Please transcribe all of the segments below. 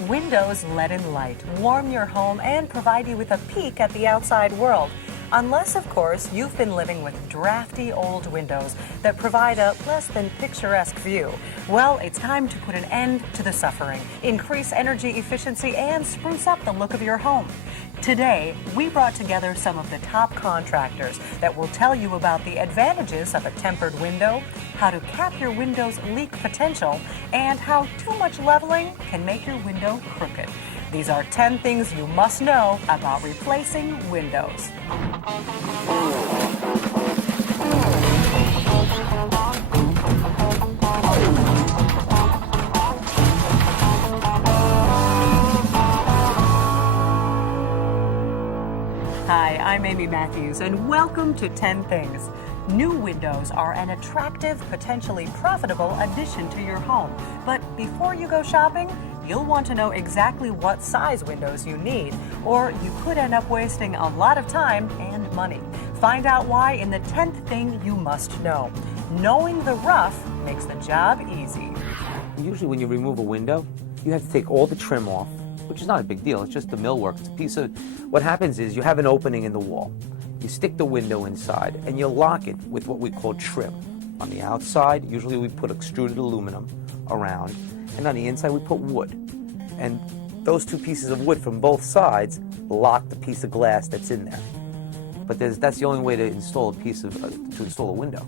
Windows let in light, warm your home, and provide you with a peek at the outside world. Unless, of course, you've been living with drafty old windows that provide a less than picturesque view. Well, it's time to put an end to the suffering, increase energy efficiency, and spruce up the look of your home. Today, we brought together some of the top contractors that will tell you about the advantages of a tempered window, how to cap your window's leak potential, and how too much leveling can make your window crooked. These are 10 things you must know about replacing windows. Hi, I'm Amy Matthews, and welcome to 10 Things. New windows are an attractive, potentially profitable addition to your home. But before you go shopping, you'll want to know exactly what size windows you need, or you could end up wasting a lot of time and money. Find out why in the 10th thing you must know. Knowing the rough makes the job easy. Usually when you remove a window, you have to take all the trim off, which is not a big deal. It's just the millwork. It's a piece of... What happens is you have an opening in the wall. You stick the window inside, and you lock it with what we call trim. On the outside, usually we put extruded aluminum around, and on the inside we put wood. And those two pieces of wood from both sides lock the piece of glass that's in there. But that's the only way to install a window.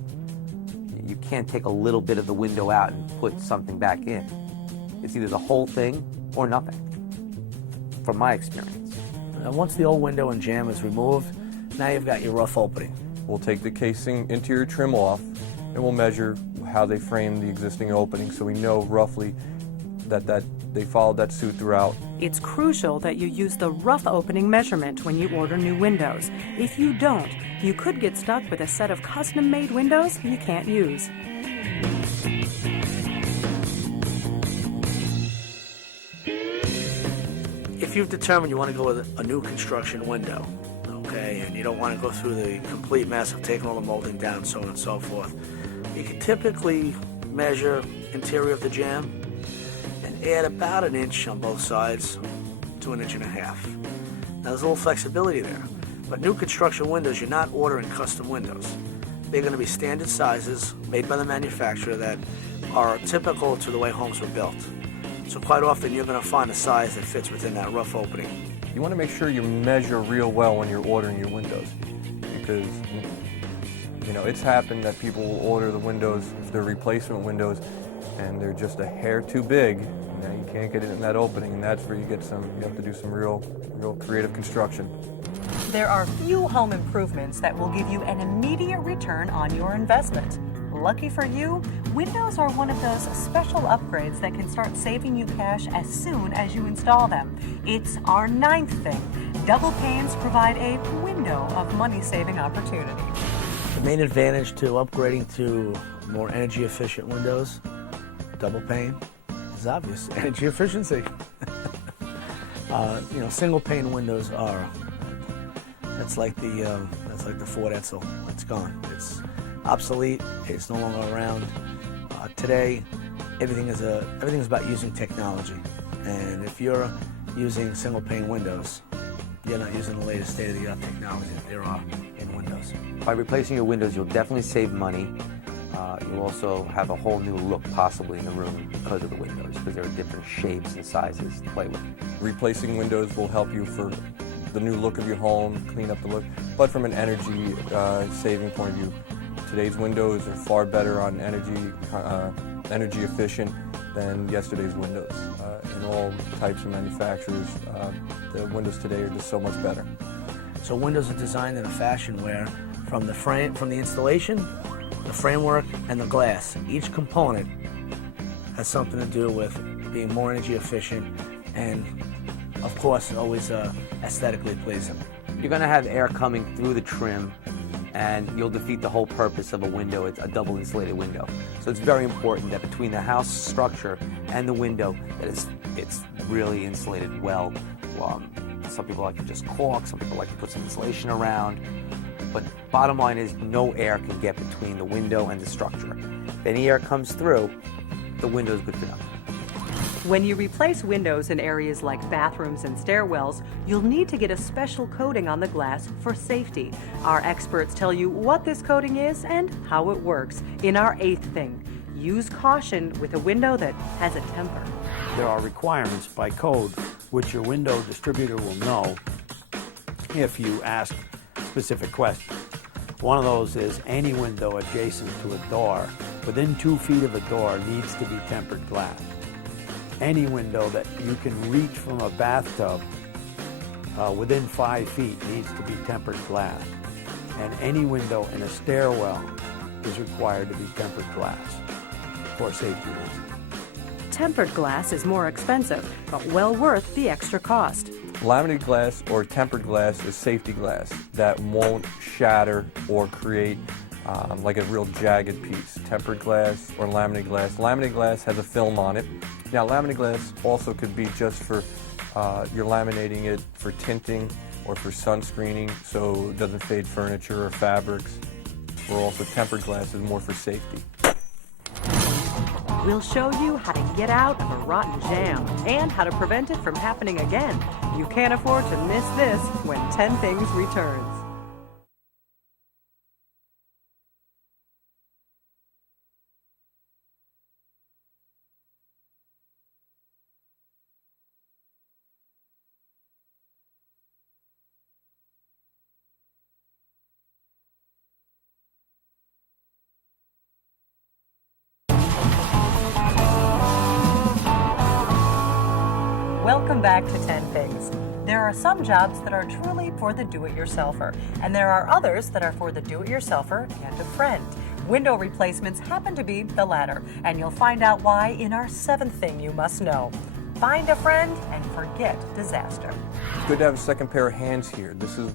You can't take a little bit of the window out and put something back in. It's either the whole thing or nothing, from my experience. Once the old window and jamb is removed, now you've got your rough opening. We'll take the casing interior trim off, and we'll measure how they frame the existing opening so we know roughly that they followed that suit throughout. It's crucial that you use the rough opening measurement when you order new windows. If you don't, you could get stuck with a set of custom-made windows you can't use. If you've determined you want to go with a new construction window, okay, and you don't want to go through the complete mess of taking all the molding down, so on and so forth, you can typically measure interior of the jamb and add about an inch on both sides to an inch and a half. Now there's a little flexibility there, but new construction windows, you're not ordering custom windows. They're going to be standard sizes made by the manufacturer that are typical to the way homes were built. So quite often you're going to find a size that fits within that rough opening. You want to make sure you measure real well when you're ordering your windows, because it's happened that people will order the windows, if they're replacement windows, and they're just a hair too big. Now you can't get it in that opening, and that's where you have to do some real creative construction. There are few home improvements that will give you an immediate return on your investment. Lucky for you, windows are one of those special upgrades that can start saving you cash as soon as you install them. It's our 9th thing. Double panes provide a window of money-saving opportunity. The main advantage to upgrading to more energy efficient windows, double pane, is obvious, energy efficiency. Single pane windows are, that's like the Ford Edsel. It's gone. It's obsolete. It's no longer around. Today, everything is about using technology. And if you're using single pane windows, you're not using the latest state-of-the-art technology that there are in windows. By replacing your windows, you'll definitely save money. You'll also have a whole new look possibly in the room because of the windows, because there are different shapes and sizes to play with. Replacing windows will help you for the new look of your home, clean up the look, but from an energy saving point of view, today's windows are far better on energy efficient than yesterday's windows. In all types of manufacturers, the windows today are just so much better. So windows are designed in a fashion where from the installation, the framework, and the glass, each component has something to do with being more energy efficient and, of course, always aesthetically pleasing. You're going to have air coming through the trim, and you'll defeat the whole purpose of a window. It's a double insulated window. So it's very important that between the house structure and the window that it's really insulated well. Some people like to just caulk, some people like to put some insulation around. But bottom line is no air can get between the window and the structure. If any air comes through, the window is good for nothing. When you replace windows in areas like bathrooms and stairwells, you'll need to get a special coating on the glass for safety. Our experts tell you what this coating is and how it works in our 8th thing. Use caution with a window that has a temper. There are requirements by code which your window distributor will know if you ask specific questions. One of those is any window adjacent to a door within 2 feet of a door needs to be tempered glass. Any window that you can reach from a bathtub within 5 feet needs to be tempered glass. And any window in a stairwell is required to be tempered glass for safety reasons. Tempered glass is more expensive, but well worth the extra cost. Laminated glass or tempered glass is safety glass that won't shatter or create like a real jagged piece. Tempered glass or laminated glass. Laminated glass has a film on it. Now, laminated glass also could be just for, you're laminating it for tinting or for sunscreening so it doesn't fade furniture or fabrics. Or also tempered glass is more for safety. We'll show you how to get out of a rotten jam and how to prevent it from happening again. You can't afford to miss this when 10 Things returns. Welcome back to 10 Things. There are some jobs that are truly for the do-it-yourselfer, and there are others that are for the do-it-yourselfer and a friend. Window replacements happen to be the latter, and you'll find out why in our 7th thing you must know. Find a friend and forget disaster. It's good to have a second pair of hands here. This is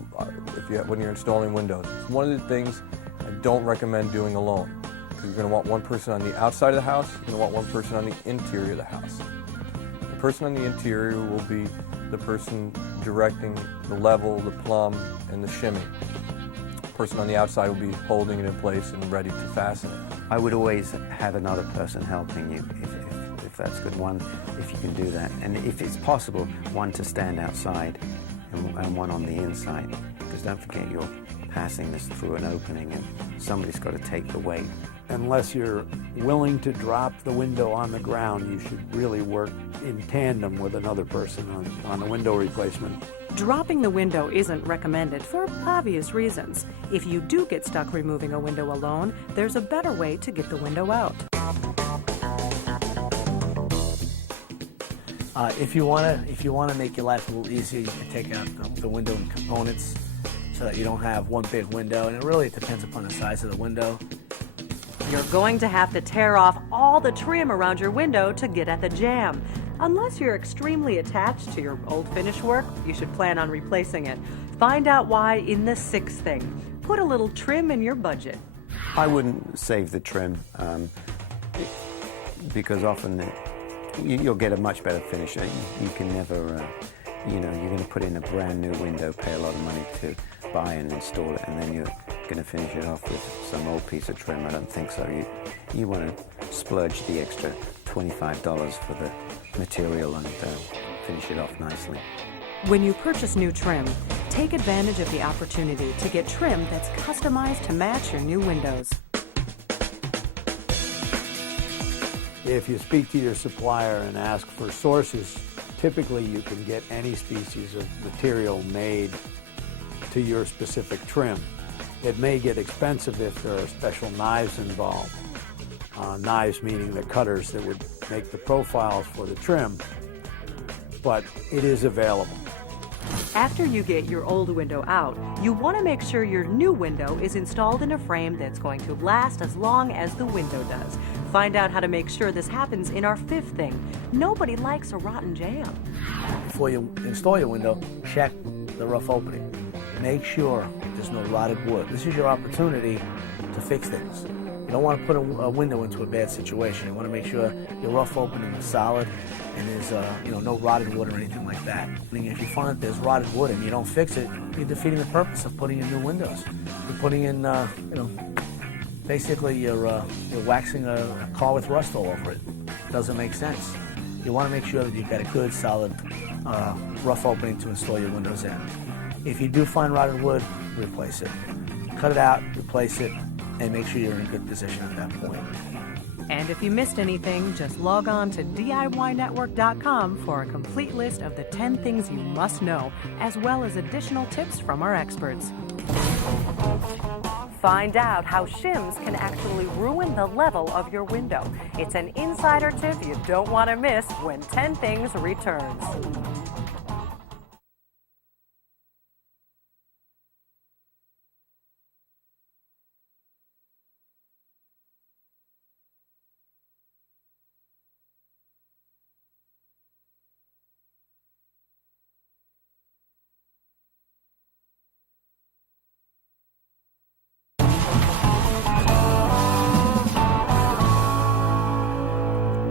when you're installing windows. It's one of the things I don't recommend doing alone, because you're going to want one person on the outside of the house, you're going to want one person on the interior of the house. The person on the interior will be the person directing the level, the plumb, and the shimmy. The person on the outside will be holding it in place and ready to fasten it. I would always have another person helping you if that's good. One, if you can do that. And if it's possible, one to stand outside and one on the inside. Because don't forget, you're passing this through an opening and somebody's got to take the weight. Unless you're willing to drop the window on the ground, you should really work in tandem with another person on the window replacement. Dropping the window isn't recommended for obvious reasons. If you do get stuck removing a window alone, there's a better way to get the window out. If you want to make your life a little easier, you can take out the window components so that you don't have one big window, and it really depends upon the size of the window. You're going to have to tear off all the trim around your window to get at the jamb. Unless you're extremely attached to your old finish work, you should plan on replacing it. Find out why in the 6th thing. Put a little trim in your budget. I wouldn't save the trim because often you'll get a much better finish. You can never, you're going to put in a brand new window, pay a lot of money to buy and install it, and then you're going to finish it off with some old piece of trim. I don't think so. You want to splurge the extra $25 for the material and finish it off nicely. When you purchase new trim, take advantage of the opportunity to get trim that's customized to match your new windows. If you speak to your supplier and ask for sources, typically you can get any species of material made to your specific trim. It may get expensive if there are special knives involved. Knives meaning the cutters that would make the profiles for the trim, but it is available. After you get your old window out, you want to make sure your new window is installed in a frame that's going to last as long as the window does. Find out how to make sure this happens in our 5th thing. Nobody likes a rotten jamb. Before you install your window, check the rough opening. Make sure there's no rotted wood. This is your opportunity to fix things. You don't want to put a window into a bad situation. You want to make sure your rough opening is solid and there's no rotted wood or anything like that. I mean, if you find that there's rotted wood and you don't fix it, you're defeating the purpose of putting in new windows. You're putting in, basically you're waxing a car with rust all over it. Doesn't make sense. you want to make sure that you've got a good, solid, rough opening to install your windows in. If you do find rotted wood, replace it. Cut it out, replace it, and make sure you're in a good position at that point. And if you missed anything, just log on to DIYnetwork.com for a complete list of the 10 things you must know, as well as additional tips from our experts. Find out how shims can actually ruin the level of your window. It's an insider tip you don't want to miss when 10 Things returns.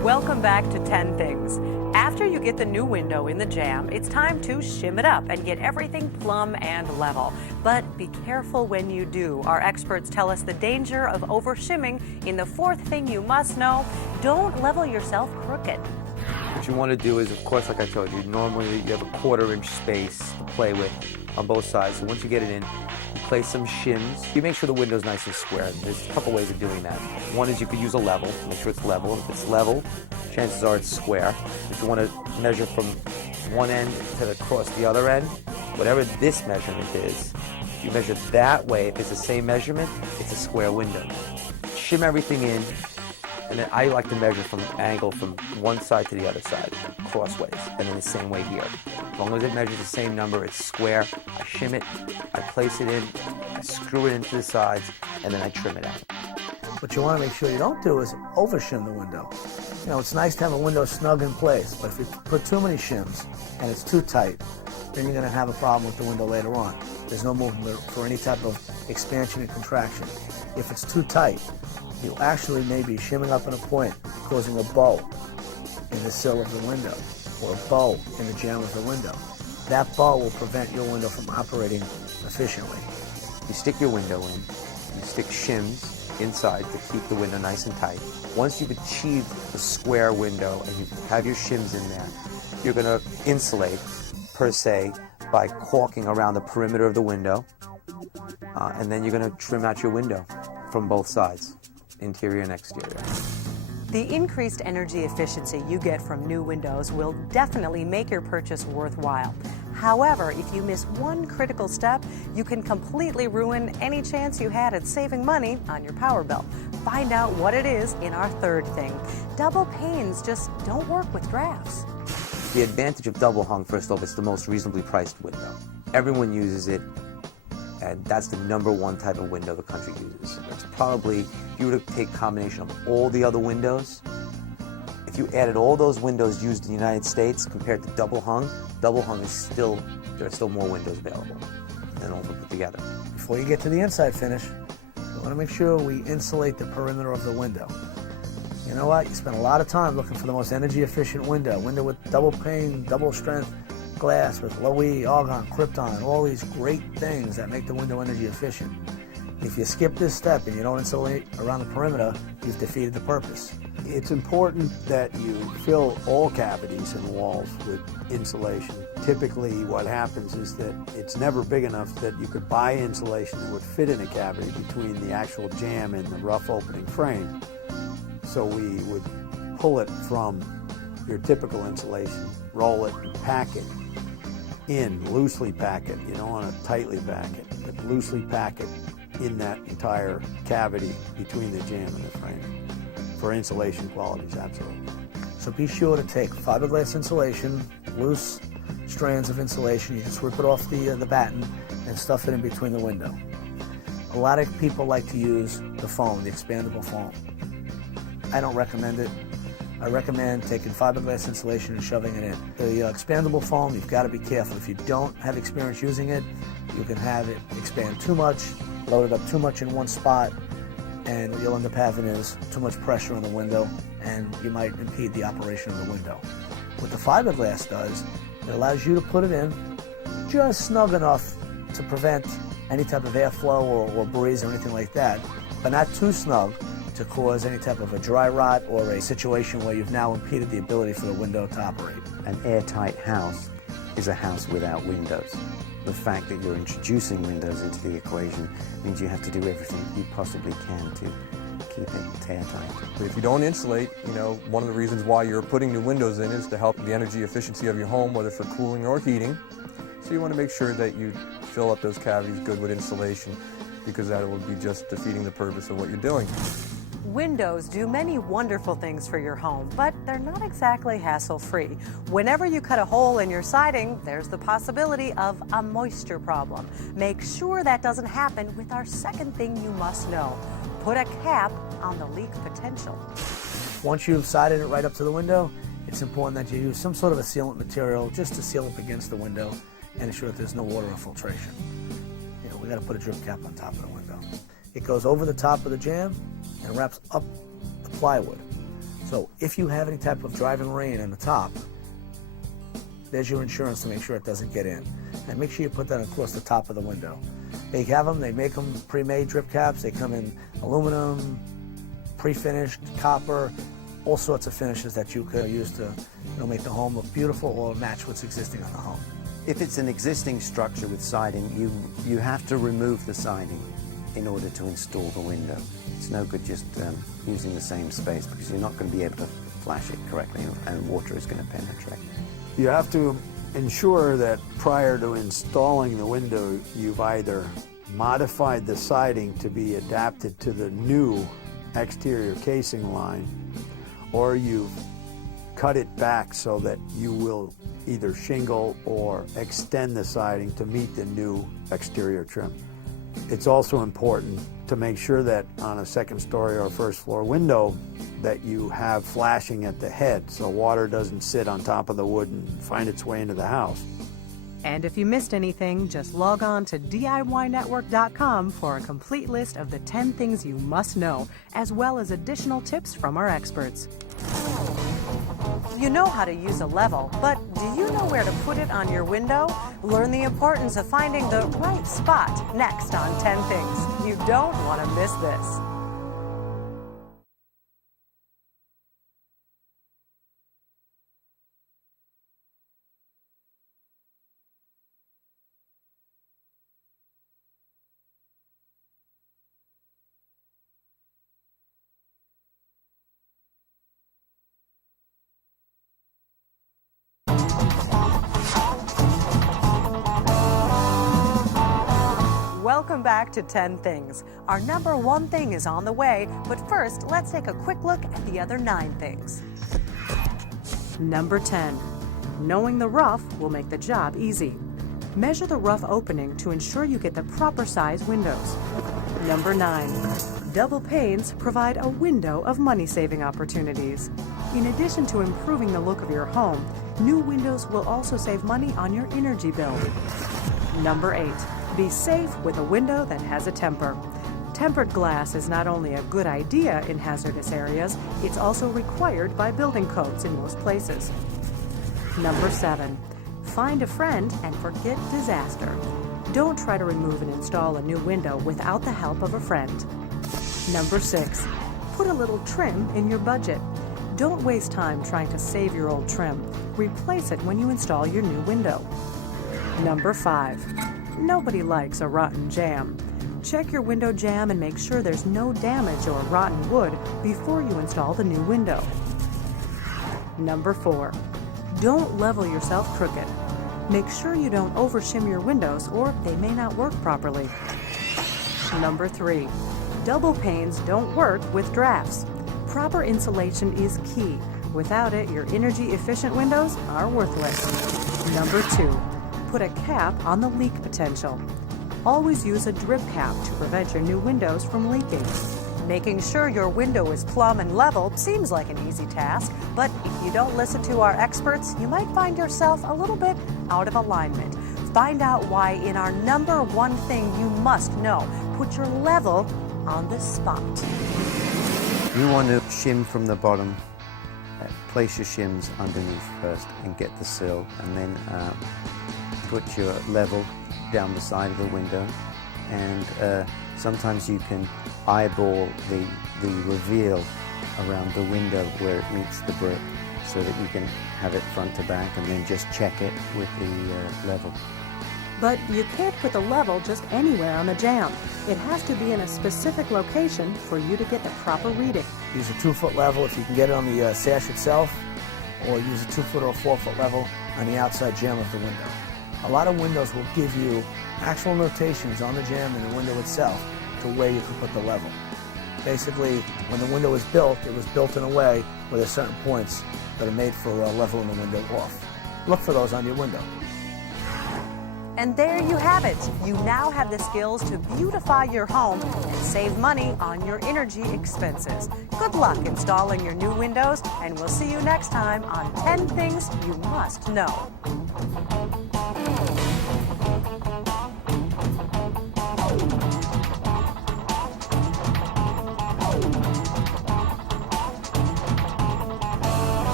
Welcome back to 10 Things. After you get the new window in the jam, it's time to shim it up and get everything plumb and level. But be careful when you do. Our experts tell us the danger of over-shimming in the fourth thing you must know: don't level yourself crooked. What you want to do is, of course, like I told you, normally you have a 1/4-inch space to play with on both sides. So once you get it in, you place some shims. You make sure the window's nice and square. There's a couple ways of doing that. One is you could use a level, make sure it's level. If it's level, chances are it's square. If you want to measure from one end to across the other end, whatever this measurement is, you measure that way. If it's the same measurement, it's a square window. Shim everything in. And then I like to measure from angle from one side to the other side, crossways, and then the same way here. As long as it measures the same number, it's square. I shim it, I place it in, I screw it into the sides, and then I trim it out. What you want to make sure you don't do is over-shim the window. You know, it's nice to have a window snug in place, but if you put too many shims and it's too tight, then you're going to have a problem with the window later on. There's no movement for any type of expansion and contraction. If it's too tight, you actually may be shimming up in a point, causing a bow in the sill of the window, or a bow in the jamb of the window. That bow will prevent your window from operating efficiently. You stick your window in, you stick shims inside to keep the window nice and tight. Once you've achieved a square window and you have your shims in there, you're going to insulate, per se, by caulking around the perimeter of the window, and then you're going to trim out your window from both sides, interior and exterior. The increased energy efficiency you get from new windows will definitely make your purchase worthwhile. However, if you miss one critical step, you can completely ruin any chance you had at saving money on your power bill. Find out what it is in our third thing. Double panes just don't work with drafts. The advantage of double hung, first off, it's the most reasonably priced window. Everyone uses it, and that's the #1 type of window the country uses. It's probably, if you were to take a combination of all the other windows, if you added all those windows used in the United States compared to double hung is still, there are still more windows available than all put together. Before you get to the inside finish, you want to make sure we insulate the perimeter of the window. You know what? You spend a lot of time looking for the most energy efficient window with double pane, double strength glass with low E, argon, krypton, all these great things that make the window energy efficient. If you skip this step and you don't insulate around the perimeter, you've defeated the purpose. It's important that you fill all cavities in walls with insulation. Typically what happens is that it's never big enough that you could buy insulation that would fit in a cavity between the actual jamb and the rough opening frame. So we would pull it from your typical insulation, roll it, and pack it in, loosely pack it. You don't want to tightly pack it, but loosely pack it in that entire cavity between the jamb and the frame. For insulation qualities, absolutely. So be sure to take fiberglass insulation, loose strands of insulation. You just rip it off the batten and stuff it in between the window. A lot of people like to use the foam, the expandable foam. I don't recommend it. I recommend taking fiberglass insulation and shoving it in. The expandable foam, you've got to be careful. If you don't have experience using it, you can have it expand too much, load it up too much in one spot, and what you'll end up having is too much pressure on the window, and you might impede the operation of the window. What the fiberglass does, it allows you to put it in just snug enough to prevent any type of airflow or breeze or anything like that, but not too snug to cause any type of a dry rot or a situation where you've now impeded the ability for the window to operate. An airtight house is a house without windows. The fact that you're introducing windows into the equation means you have to do everything you possibly can to keep it airtight. If you don't insulate, one of the reasons why you're putting new windows in is to help the energy efficiency of your home, whether for cooling or heating. So you want to make sure that you fill up those cavities good with insulation, because that will be just defeating the purpose of what you're doing. Windows do many wonderful things for your home, but they're not exactly hassle-free. Whenever you cut a hole in your siding, there's the possibility of a moisture problem. Make sure that doesn't happen with our second thing you must know. Put a cap on the leak potential. Once you've sided it right up to the window, it's important that you use some sort of a sealant material just to seal up against the window and ensure that there's no water infiltration. We got to put a drip cap on top of the window. It goes over the top of the jamb and wraps up the plywood. So if you have any type of driving rain in the top, there's your insurance to make sure it doesn't get in. And make sure you put that across the top of the window. They make them pre-made drip caps. They come in aluminum, pre-finished, copper, all sorts of finishes that you could use to make the home look beautiful or match what's existing on the home. If it's an existing structure with siding, you have to remove the siding in order to install the window. It's no good just using the same space, because you're not going to be able to flash it correctly and water is going to penetrate. You have to ensure that prior to installing the window, you've either modified the siding to be adapted to the new exterior casing line, or you've cut it back so that you will either shingle or extend the siding to meet the new exterior trim. It's also important to make sure that on a second story or first floor window that you have flashing at the head so water doesn't sit on top of the wood and find its way into the house. And if you missed anything, just log on to DIYnetwork.com for a complete list of the 10 things you must know, as well as additional tips from our experts. You know how to use a level, but do you know where to put it on your window? Learn the importance of finding the right spot next on 10 Things. You don't want to miss this. Welcome back to 10 Things. Our number 1 thing is on the way, but first, let's take a quick look at the other 9 things. Number 10. Knowing the rough will make the job easy. Measure the rough opening to ensure you get the proper size windows. Number 9. Double panes provide a window of money-saving opportunities. In addition to improving the look of your home, new windows will also save money on your energy bill. Number 8. Be safe with a window that has a temper. Tempered glass is not only a good idea in hazardous areas, it's also required by building codes in most places. Number 7. Find a friend and forget disaster. Don't try to remove and install a new window without the help of a friend. Number 6. Put a little trim in your budget. Don't waste time trying to save your old trim. Replace it when you install your new window. Number 5. Nobody likes a rotten jamb. Check your window jamb and make sure there's no damage or rotten wood before you install the new window. Number 4. Don't level yourself crooked. Make sure you don't over-shim your windows or they may not work properly. Number 3. Double panes don't work with drafts. Proper insulation is key. Without it, your energy-efficient windows are worthless. Number 2. Put a cap on the leak potential. Always use a drip cap to prevent your new windows from leaking. Making sure your window is plumb and level seems like an easy task, but if you don't listen to our experts, you might find yourself a little bit out of alignment. Find out why in our number 1 thing you must know. Put your level on the spot. You want to shim from the bottom. Place your shims underneath first and get the sill, and then put your level down the side of the window. And sometimes you can eyeball the the reveal around the window where it meets the brick so that you can have it front to back and then just check it with the level. But you can't put the level just anywhere on the jamb. It has to be in a specific location for you to get the proper reading. Use a 2-foot level if you can get it on the sash itself, or use a 2-foot or 4-foot level on the outside jamb of the window. A lot of windows will give you actual notations on the jamb and the window itself to where you can put the level. Basically, when the window was built, it was built in a way where there's certain points that are made for leveling the window off. Look for those on your window. And there you have it. You now have the skills to beautify your home and save money on your energy expenses. Good luck installing your new windows, and we'll see you next time on 10 Things You Must Know.